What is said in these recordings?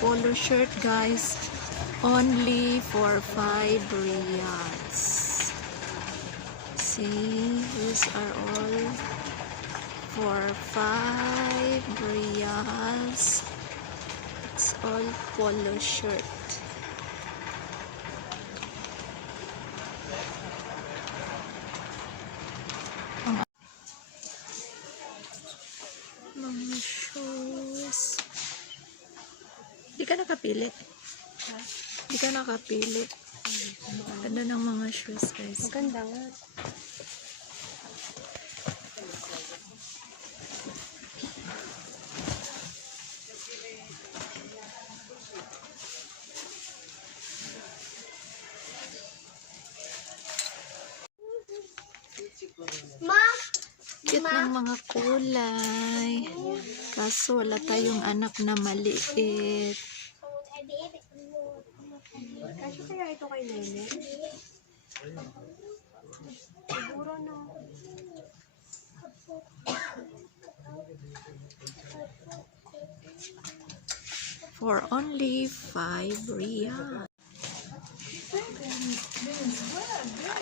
polo shirt, guys. Only for 5 riyals. See, these are all for 5 riyals. It's all polo shirt. Mga shoes. Di ka nakapili? Di ka nakapili? Ganda ng mga shoes, guys. Maganda nga. Cute ng mga kulay. Kaso wala tayong anak na maliit. Kasi kaya ito kay Nene? Siguro na. For only 5 riyal.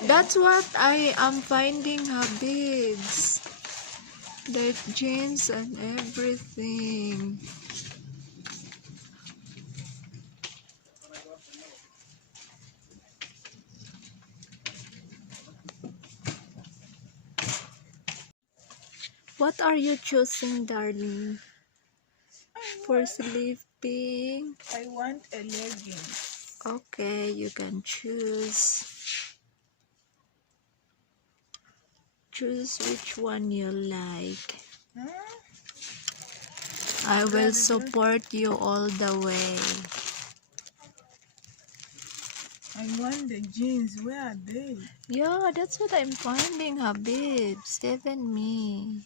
That's what I am finding, Habibs. The jeans and everything. What are you choosing, darling? For sleeping? I want a leggings. Okay, you can choose. Choose which one you like. I will support you all the way. I want the jeans. Where are they? Yeah, that's what I'm finding, Habib. 7 me.